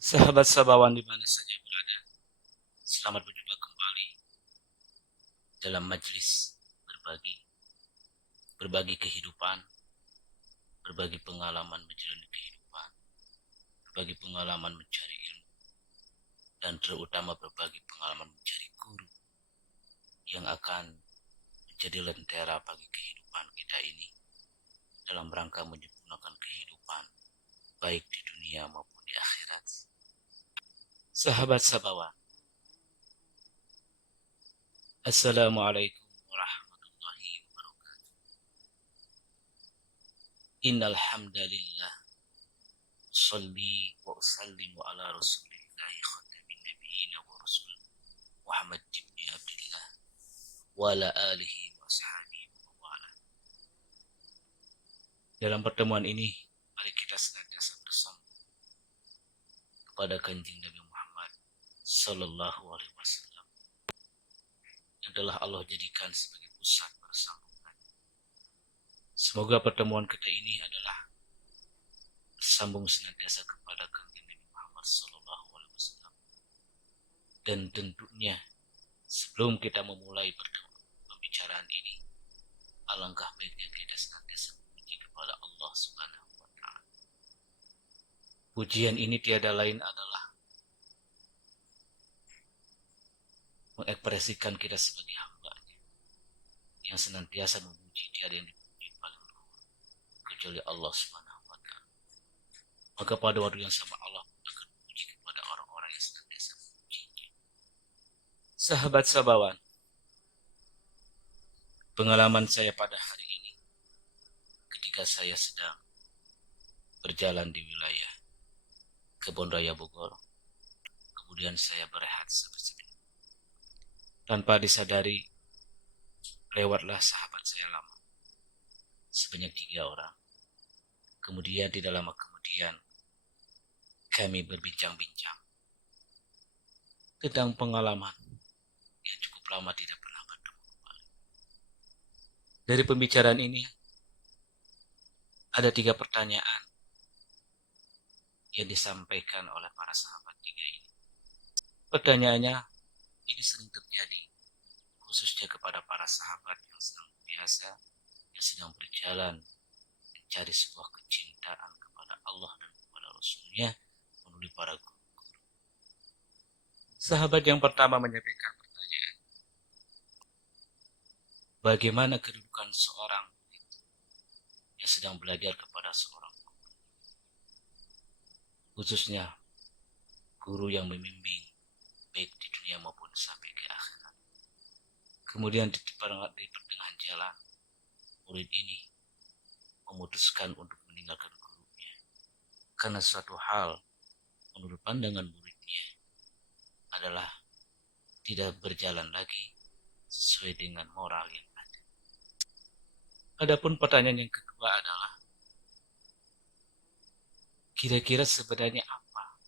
Sahabat Sabawan di mana saja berada, selamat berjumpa kembali dalam majelis berbagi kehidupan, berbagi pengalaman menjalani kehidupan, berbagi pengalaman mencari ilmu, dan terutama berbagi pengalaman mencari guru yang akan menjadi lentera bagi kehidupan kita ini dalam rangka menyempurnakan kehidupan baik di dunia maupun di akhirat. Sahabat Sabawan, Assalamualaikum warahmatullahi wabarakatuh. Innal hamdalillah usalli wa usallimu ala rasulillahi khatamin nabiyina wa rasul Muhammad ibn Abdullah wa ala alihi wa ashabihi wa wala. Dalam pertemuan ini, mari kita senantiasa bersambung kepada Kanjeng Nabi Muhammad sallallahu alaihi wasallam yang telah Allah jadikan sebagai pusat persambungan. Semoga pertemuan kita ini adalah bersambung senantiasa kepada Kanjeng Nabi Muhammad sallallahu alaihi wasallam. Dan tentunya sebelum kita memulai pembicaraan ini, alangkah baiknya kita senantiasa memuji kepada Allah Subhanahu wa taala. Pujian ini tiada lain adalah mengekspresikan kita sebagai hamba-Nya yang senantiasa memuji, tiada yang dipuji paling luhur kecuali Allah Subhanahu wa taala. Maka pada waktu yang sama Allah akan memuji kepada orang-orang yang senantiasa memujinya. Sahabat Sabawan, pengalaman saya pada hari ini ketika saya sedang berjalan di wilayah Kebon Raya Bogor, kemudian saya berehat sebentar. Tanpa disadari, lewatlah sahabat saya lama, sebanyak 3 orang. Kemudian tidak lama kemudian, kami berbincang-bincang tentang pengalaman yang cukup lama tidak pernah bertemu kembali. Dari pembicaraan ini, ada 3 pertanyaan yang disampaikan oleh para sahabat 3 ini. Pertanyaannya, ini sering terjadi, khususnya kepada para sahabat yang sedang biasa, yang sedang berjalan mencari sebuah kecintaan kepada Allah dan kepada Rasul-Nya melalui para guru. Sahabat yang pertama menyampaikan pertanyaan, bagaimana kedudukan seorang yang sedang belajar kepada seorang guru, khususnya guru yang membimbing baik di dunia maupun sampai ke akhirat. Kemudian di pertengahan jalan, murid ini memutuskan untuk meninggalkan gurunya karena suatu hal menurut pandangan muridnya adalah tidak berjalan lagi sesuai dengan moral yang ada. Adapun pertanyaan yang kedua adalah, kira-kira sebenarnya apa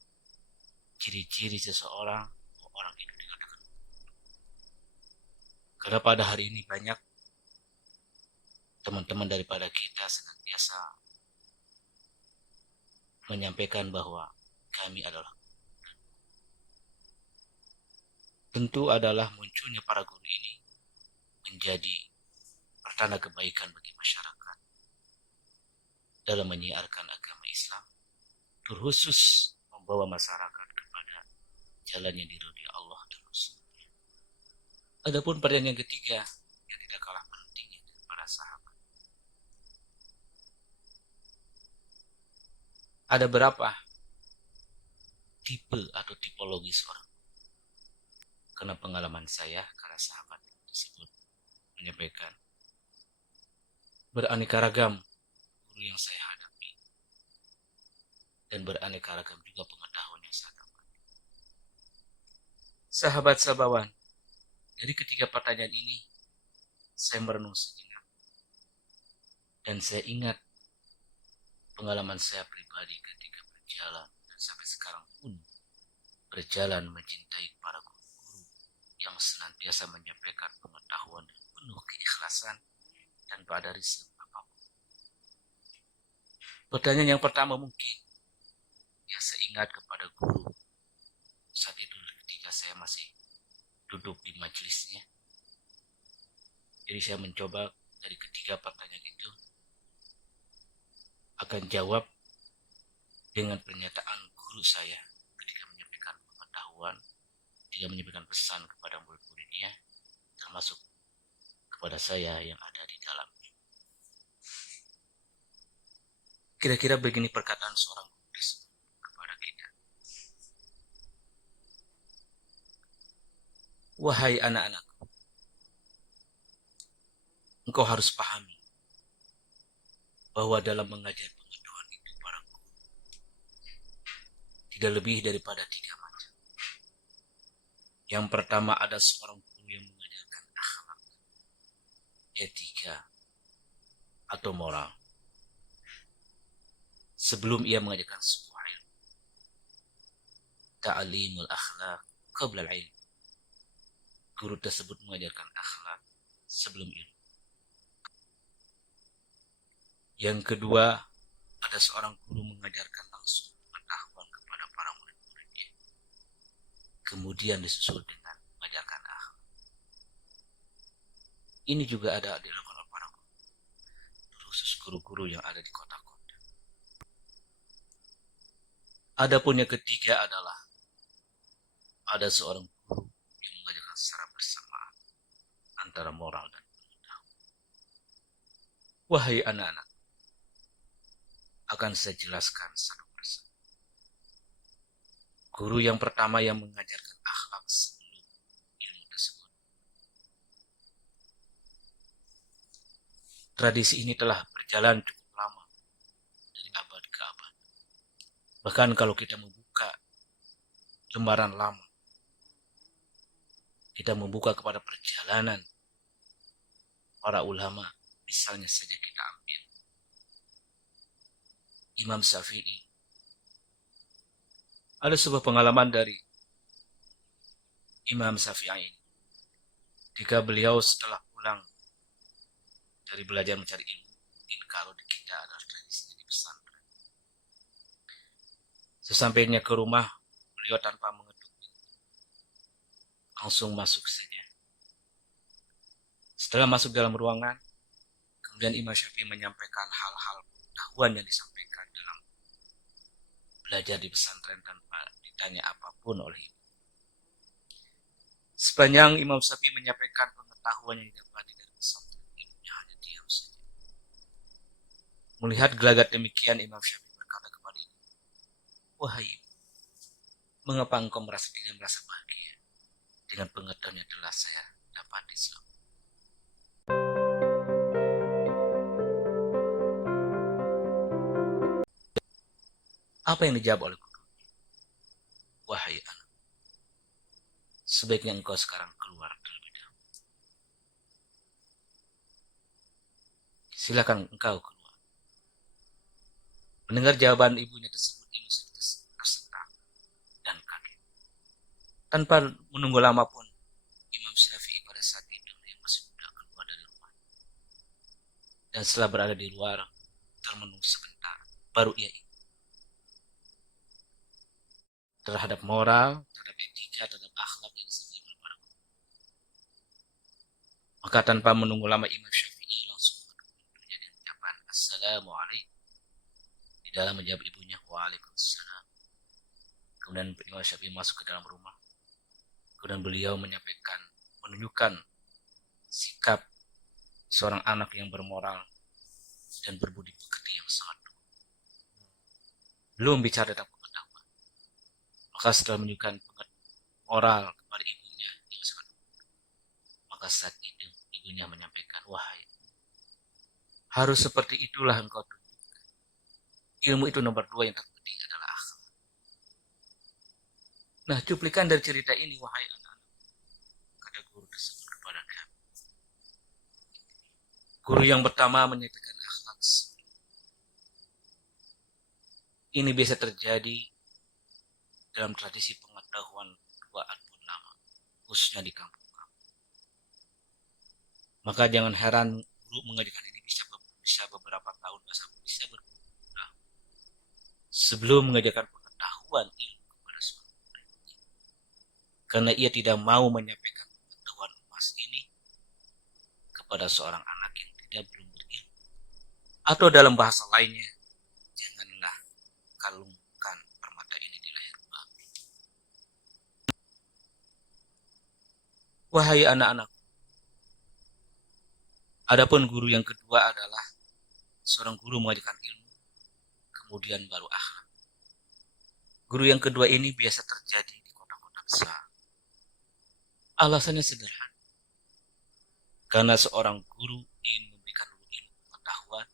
ciri-ciri seseorang orang itu dikatakan? Karena pada hari ini banyak teman-teman daripada kita senantiasa menyampaikan bahwa kami adalah, tentu adalah munculnya para guru ini menjadi pertanda kebaikan bagi masyarakat dalam menyiarkan agama Islam, terkhusus membawa masyarakat kepada jalan yang diridhoi Allah dan Rasul-Nya. Adapun pertanyaan yang ketiga yang tidak kalah pentingnya dari para sahabat, ada berapa tipe atau tipologi seorang? Karena pengalaman saya, karena sahabat tersebut menyampaikan, beraneka ragam guru yang saya hadapi dan beraneka ragam juga pengetahuan yang saya dapat. Sahabat Sabawan, dari ketiga pertanyaan ini saya merenung sejenak dan saya ingat pengalaman saya pribadi ketika berjalan dan sampai sekarang pun berjalan mencintai para guru-guru yang senantiasa menyampaikan pengetahuan dan penuh keikhlasan tanpa ada riset apapun. Pertanyaan yang pertama mungkin yang saya ingat kepada kepada guru saat itu ketika saya masih duduk di majelisnya. Jadi saya mencoba dari ketiga pertanyaan itu akan jawab dengan pernyataan guru saya ketika menyampaikan pengetahuan, ketika menyampaikan pesan kepada murid-muridnya, termasuk kepada saya yang ada di dalamnya. Kira-kira begini perkataan seorang guru kepada kita. Wahai anak-anakku, engkau harus pahami bahwa dalam mengajar pengetahuan itu para guru tidak lebih daripada 3 macam. Yang pertama ada seorang guru yang mengajarkan akhlak, etika, atau moral. Sebelum ia mengajarkan sebuah ilmu. Ta'limul akhlak qabla al-ilm. Guru tersebut mengajarkan akhlak sebelum ilmu. Yang kedua, ada seorang guru mengajarkan langsung pengetahuan kepada para murid-muridnya. Kemudian disusul dengan mengajarkan akhlak. Ini juga ada dilakukan oleh para guru, khusus guru-guru yang ada di kota-kota. Adapun yang ketiga adalah ada seorang guru yang mengajarkan secara bersamaan antara moral dan pengetahuan. Wahai anak-anak, akan saya jelaskan satu persatu. Guru yang pertama yang mengajarkan akhlak sebelum ilmu tersebut. Tradisi ini telah berjalan cukup lama, dari abad ke abad. Bahkan kalau kita membuka lembaran lama, kita membuka kepada perjalanan para ulama, misalnya saja kita ambil Imam Syafi'i. Ada sebuah pengalaman dari Imam Syafi'i ketika beliau setelah pulang dari belajar mencari ilmu, mungkin kalau di kita ada tradisinya di pesantren. Sesampainya ke rumah, beliau tanpa mengetuk langsung masuk saja. Setelah masuk dalam ruangan, kemudian Imam Syafi'i menyampaikan hal-hal pengetahuan yang disampaikan dalam belajar di pesantren tanpa ditanya apapun oleh ibu. Sepanjang Imam Syafi'i menyampaikan pengetahuan yang didapati dari pesantren, ibunya hanya diam saja. Melihat gelagat demikian, Imam Syafi'i berkata kepada ibu, wahai ibu, mengapa engkau tidak merasa bahagia dengan pengetahuan yang telah saya dapati selama? Apa yang dijawab oleh guru? Wahai anak, sebaiknya engkau sekarang keluar terlebih dahulu. Silakan engkau keluar. Mendengar jawaban ibunya tersebut, Imam Syafi'i tersentak dan kaget. Tanpa menunggu lama pun, Imam Syafi'i pada saat itu yang masih muda keluar dari rumah. Dan setelah berada di luar, termenung sebentar, baru ia ingat terhadap moral, terhadap etika, terhadap akhlak yang disampaikan oleh para guru. Maka tanpa menunggu lama, Imam Syafi'i langsung mengetuk pintunya dan mengucapkan Assalamualaikum. Di dalam menjawab ibunya, Waalaikumsalam. Kemudian Imam Syafi'i masuk ke dalam rumah. Kemudian beliau menunjukkan sikap seorang anak yang bermoral dan berbudi pekerti yang sangat luhur. Belum bicara tentang pengetahuan, maka setelah menunjukkan moral kepada ibunya yang sangat luhur, maka saat itu ibunya menyampaikan, wahai, harus seperti itulah engkau tunjukkan. Ilmu itu nomor 2, yang terpenting adalah akhlak. Nah, cuplikan dari cerita ini, wahai anak-anak, kata guru tersebut kepada kami. Guru yang pertama menyatakan akhlak. Ini biasa terjadi dalam tradisi pengetahuan tuaan pun lama, khususnya di kampung-kampung. Maka jangan heran guru mengajarkan ini bisa beberapa tahun, bisa berpuluh tahun sebelum mengajarkan pengetahuan ilmu karena ia tidak mau menyampaikan pengetahuan emas ini kepada seorang anak yang tidak belum berilmu. Atau dalam bahasa lainnya, janganlah kalungkan permata ini di leher babi. Wahai anak-anak, adapun guru yang kedua adalah seorang guru mengajarkan ilmu, kemudian baru akhlak. Guru yang kedua ini biasa terjadi di kota-kota besar. Alasannya sederhana. Karena seorang guru ingin memberikan ilmu pengetahuan,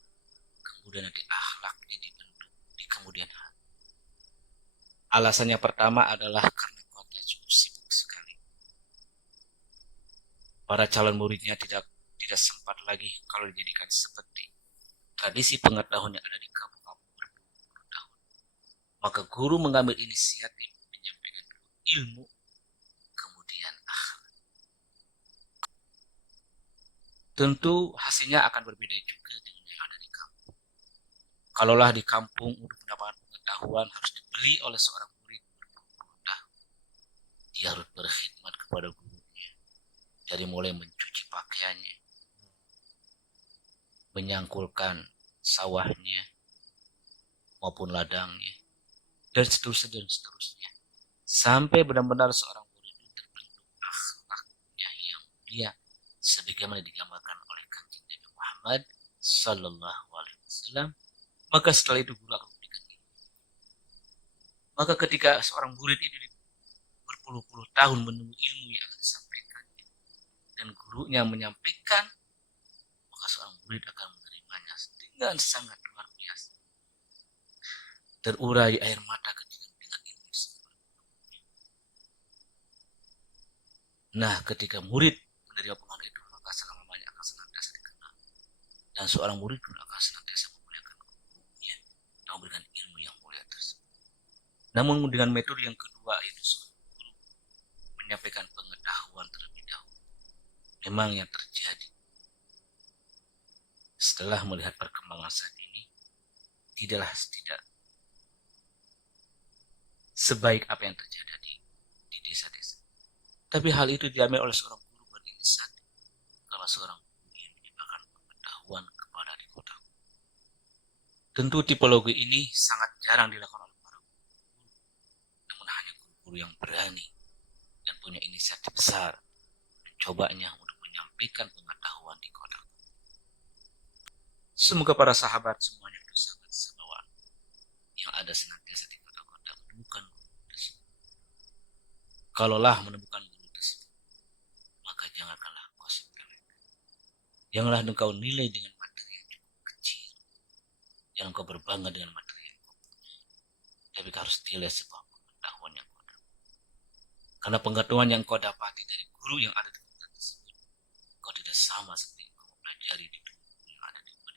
kemudian nanti akhlaknya dibentuk di kemudian hari. Alasannya pertama adalah karena kota cukup sibuk sekali. Para calon muridnya tidak sempat lagi kalau dijadikan seperti tradisi pengetahuan yang ada di kampung-kampung berpuluh-puluh tahun. Maka guru mengambil inisiatif menyampaikan ilmu, kemudian akhlak. Tentu hasilnya akan berbeda juga dengan yang ada di kampung. Kalaulah di kampung untuk mendapatkan pengetahuan harus dibeli oleh seorang murid berpuluh-puluh tahun. Dia harus berkhidmat kepada gurunya, dari mulai mencuci pakaiannya, menyangkulkan sawahnya maupun ladangnya, dan seterusnya, sampai benar-benar seorang murid itu terbentuk akhlaknya yang mulia sebagaimana digambarkan oleh Kanjeng Nabi Muhammad sallallahu alaihi wasallam. Maka setelah itu guru akan memberikan ilmu. Maka ketika seorang murid ini berpuluh-puluh tahun menunggu ilmu yang akan disampaikan dan gurunya menyampaikan, maka seorang murid akan menerimanya dengan sangat luar biasa. Terurai air mata ketika mendengar ilmu tersebut. Nah, ketika murid menerima pengaruh itu, maka selama-lamanya akan senantiasa dikenal. Dan seorang murid pun akan senantiasa memuliakan gurunya dan memberikan ilmu yang mulia tersebut. Namun dengan metode yang kedua, yaitu seorang guru menyampaikan pengetahuan terlebih dahulu. Memang yang terjadi setelah melihat perkembangan saat ini tidak sebaik apa yang terjadi di desa-desa. Tapi hal itu diambil oleh seorang guru berinisiatif, karena seorang guru yang menyebarkan pengetahuan kepada di kota. Tentu tipologi ini sangat jarang dilakukan oleh para guru, namun hanya guru-guru yang berani dan punya inisiatif besar mencobanya untuk menyampaikan pengetahuan di kota. Semoga para sahabat semuanya bersahabat bahwa yang ada senantiasa di kota-kota menemukan guru tersebut. Kalaulah menemukan guru tersebut, maka janganlah kau sepelekan. Janganlah engkau nilai dengan materi yang cukup kecil. Jangan kau berbangga dengan materi yang kau punya. Tapi kau harus nilai sebuah pengetahuan yang kau dapat. Karena pengetahuan yang kau dapati dari guru yang ada di kota tersebut, kau tidak sama seperti yang kau pelajari di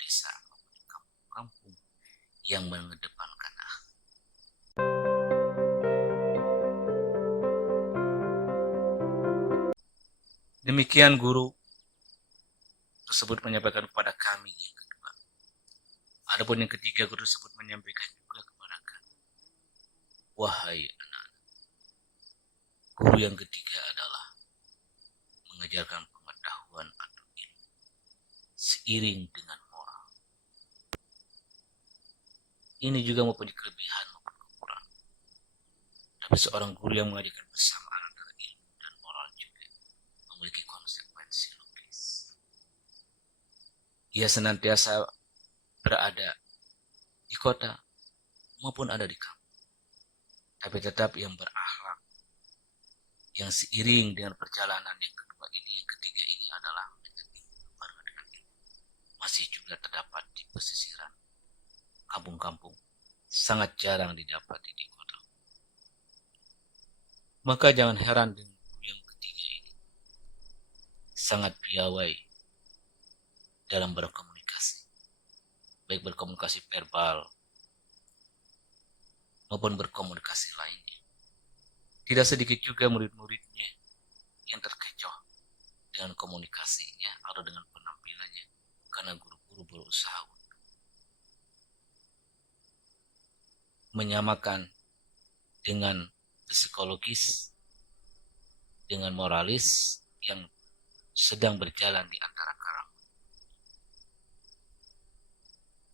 desa maupun di kampung-kampung yang mengedepankan akhlak. Demikian guru tersebut menyampaikan kepada kami yang kedua. Adapun yang ketiga, guru tersebut menyampaikan juga kepada kami. Wahai anak-anak, guru yang ketiga adalah mengajarkan pengetahuan atau ilmu seiring dengan moral. Ini juga mempunyai kelebihan maupun kekurangan. Tapi seorang guru yang mengajarkan bersamaan antara ilmu dan moral juga memiliki konsekuensi logis. Ia senantiasa berada di kota maupun ada di kampung, tapi tetap yang berakhlak, yang seiring dengan perjalanan yang kedua ini, yang ketiga ini adalah dengan ilmu, masih juga terdapat di pesisiran kampung-kampung, sangat jarang didapati di kota. Maka jangan heran dengan guru yang ketiga ini sangat piawai dalam berkomunikasi, baik berkomunikasi verbal maupun berkomunikasi lainnya. Tidak sedikit juga murid-muridnya yang terkecoh dengan komunikasinya atau dengan penampilannya, karena guru-guru berusaha untuk menyamakan dengan psikologis dengan moralis yang sedang berjalan di antara karang.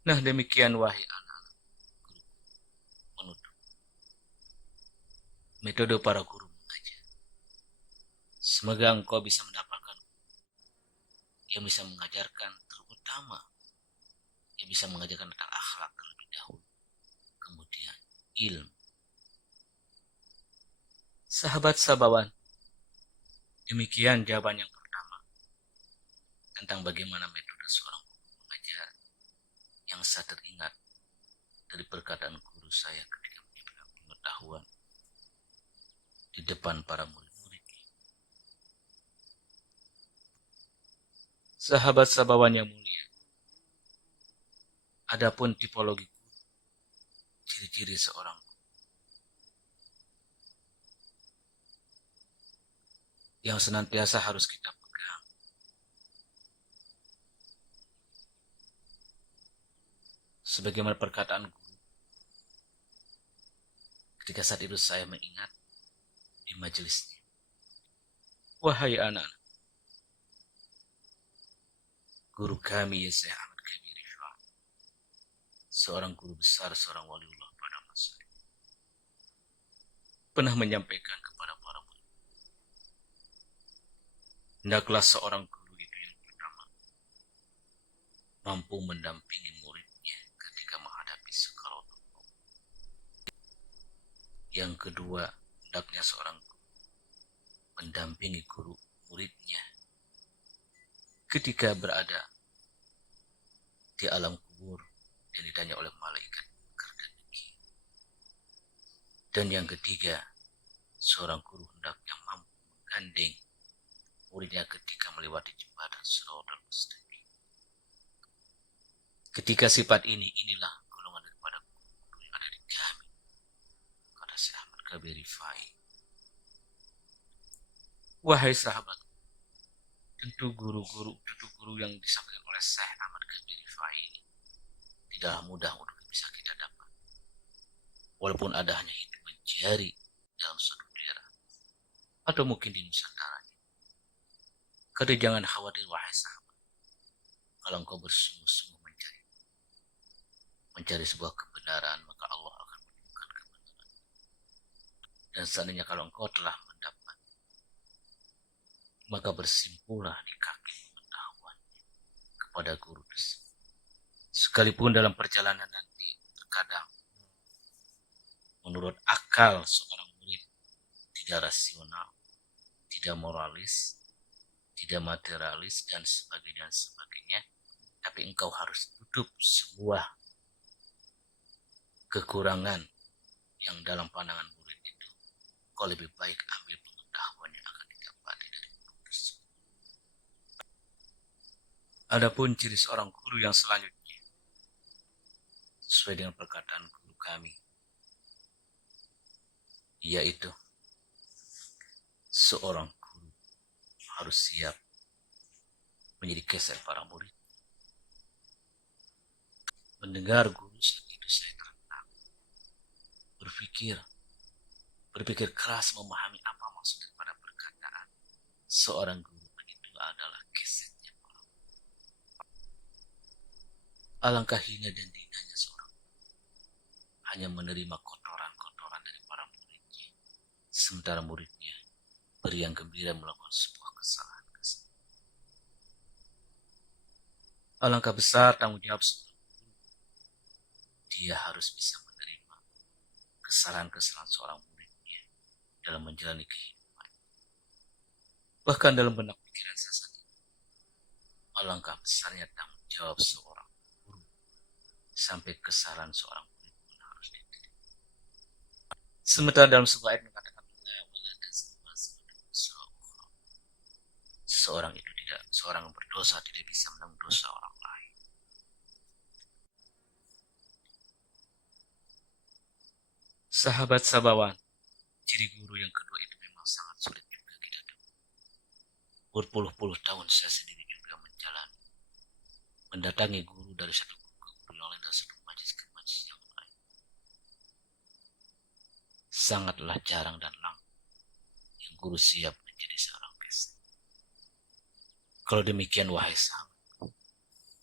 Nah, demikian wahai anak-anak guru menutup metode para guru mengajar. Semoga engkau bisa mendapatkan yang bisa mengajarkan, terutama yang bisa mengajarkan tentang akhlak terlebih dahulu, kemudian ilmu. Sahabat sahabawan, demikian jawaban yang pertama tentang bagaimana metode seorang guru mengajar yang saya teringat dari perkataan guru saya ketika menyampaikan pengetahuan di depan para murid-muridnya. Sahabat sahabawan yang mulia, adapun tipologi guru, ciri-ciri seorang guru yang senantiasa harus kita pegang. Sebagaimana perkataan guru, ketika saat itu saya mengingat di majelisnya. Wahai anak, guru kami ya Syekh Ahmad Kabir Rifai, seorang guru besar, seorang waliullah pada masa itu, pernah menyampaikan kepada para murid, hendaklah seorang guru itu yang pertama mampu mendampingi muridnya ketika menghadapi sakaratul maut. Yang kedua, hendaknya seorang guru mendampingi guru muridnya ketika berada di alam kubur dan ditanya oleh malaikat munkar dan nakir. Dan yang ketiga, seorang guru hendaknya mampu menggandeng muridnya ketika melewati jembatan Shiratal Mustaqim. Ketika sifat inilah golongan daripada guru yang ada di kami, kata Syekh Ahmad Kabir Rifai. Wahai sahabat, tentu guru yang disampaikan oleh Syekh Ahmad Kabir Rifai ini tidaklah mudah untuk bisa kita dapat. Walaupun ada hanya hitungan jari dalam suatu daerah, atau mungkin di Nusantara. Kada jangan khawatir wahai sahabat, kalau engkau bersungguh-sungguh mencari sebuah kebenaran, maka Allah akan menemukan kebenaran. Dan seandainya kalau engkau telah mendapat, maka bersimpulah di kaki pengetahuan kepada guru tersebut. Sekalipun dalam perjalanan nanti terkadang menurut akal seorang murid tidak rasional, tidak moralis, tidak materialis, dan sebagainya, tapi engkau harus tutup sebuah kekurangan yang dalam pandangan murid itu, kau lebih baik ambil pengetahuan yang akan didapati dari guru tersebut. Adapun ciri seorang guru yang selanjutnya, sesuai dengan perkataan guru kami, yaitu seorang guru harus siap menjadi keser para murid. Mendengar guru saat itu saya terentang, berpikir keras memahami apa maksud daripada perkataan seorang guru itu adalah kesetnya para murid. Alangkah hina dan dinanya seorang guru hanya menerima kotoran-kotoran dari para muridnya, sementara muridnya beriang gembira melakukan sebuah kesalahan. Alangkah besar tanggung jawab seorang guru. Dia harus bisa menerima kesalahan-kesalahan seorang muridnya dalam menjalani kehidupan. Bahkan dalam benak pikiran saya saat ini, alangkah besarnya tanggung jawab seorang guru sampai kesalahan seorang murid pun harus diterima. Sementara dalam sebuah ayat mengatakan, seorang yang berdosa tidak bisa menanggung dosa orang lain. Sahabat sahabawan, ciri guru yang kedua itu memang sangat sulit juga kita temui. Berpuluh-puluh tahun saya sendiri juga mendatangi guru dari satu guru ke guru yang lain, dari satu majlis ke majlis yang lain. Sangatlah jarang dan langka yang guru siap menjadi Kalau demikian wahai sahabat,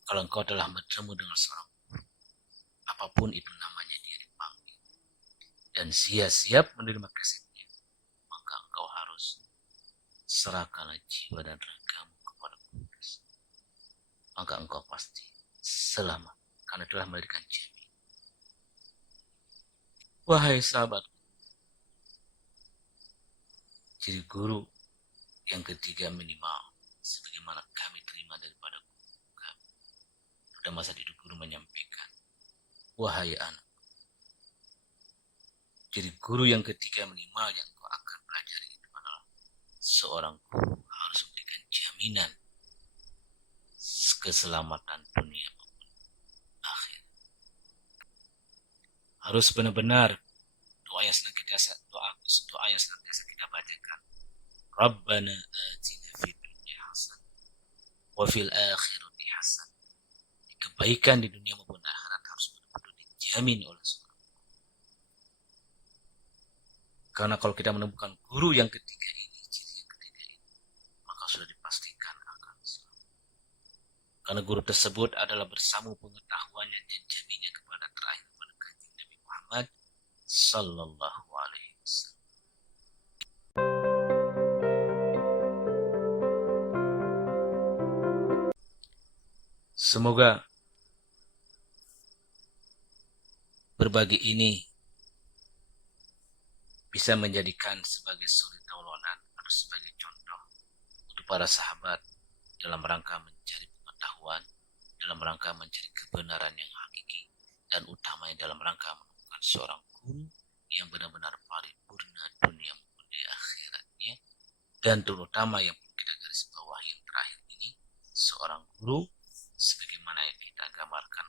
kalau engkau telah bertemu dengan seorang guru, apapun itu namanya dia dipanggil, dan dia siap menerima kasihnya, maka engkau harus serahkanlah jiwa dan ragamu kepada guru tersebut. Maka engkau pasti selamat karena telah memberikan jamin. Wahai sahabat, ciri guru yang ketiga minimal sebagaimana kami terima daripada guru kami. Pada masa itu guru menyampaikan, wahai anak, ciri guru yang ketiga minimal yang kau akan pelajari itu adalah seorang guru harus memberikan jaminan keselamatan dunia maupun akhir. Harus benar-benar doa yang senantiasa kita bacakan. Rabbana atina fid dunya hasanah wa fil akhirati hasanah. Kebaikan di dunia maupun akhirat harus benar-benar dijamin oleh seorang guru. Karena kalau kita menemukan guru yang ketiga ini, ciri yang ketiga ini, maka sudah dipastikan akan selamat. Karena guru tersebut adalah bersama pengetahuannya dan jaminnya kepada terakhir pada kanjeng Nabi Muhammad sallallahu alaihi wasallam. Semoga berbagi ini bisa menjadikan sebagai suri tauladan atau sebagai contoh untuk para sahabat dalam rangka mencari pengetahuan, dalam rangka mencari kebenaran yang hakiki, dan utamanya dalam rangka menemukan seorang guru yang benar-benar paripurna dunia maupun di akhiratnya. Dan terutama yang perlu kita garis bawah yang terakhir ini, seorang guru sebagaimana yang kita gambarkan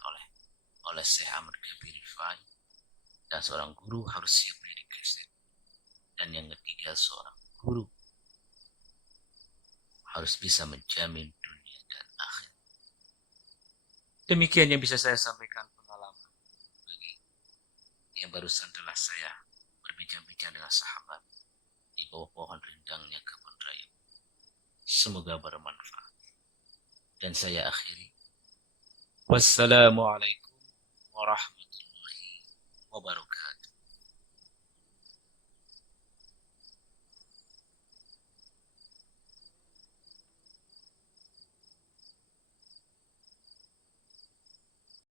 oleh Syekh Ahmad Kabir Rifai, dan seorang guru harus siap menjadi keset. Dan yang ketiga, seorang guru harus bisa menjamin dunia dan akhir. Demikian yang bisa saya sampaikan pengalaman bagi yang barusan telah saya berbincang-bincang dengan sahabat di bawah pohon rindangnya kebun raya. Semoga bermanfaat. Dan saya akhiri. Wassalamualaikum warahmatullahi wabarakatuh.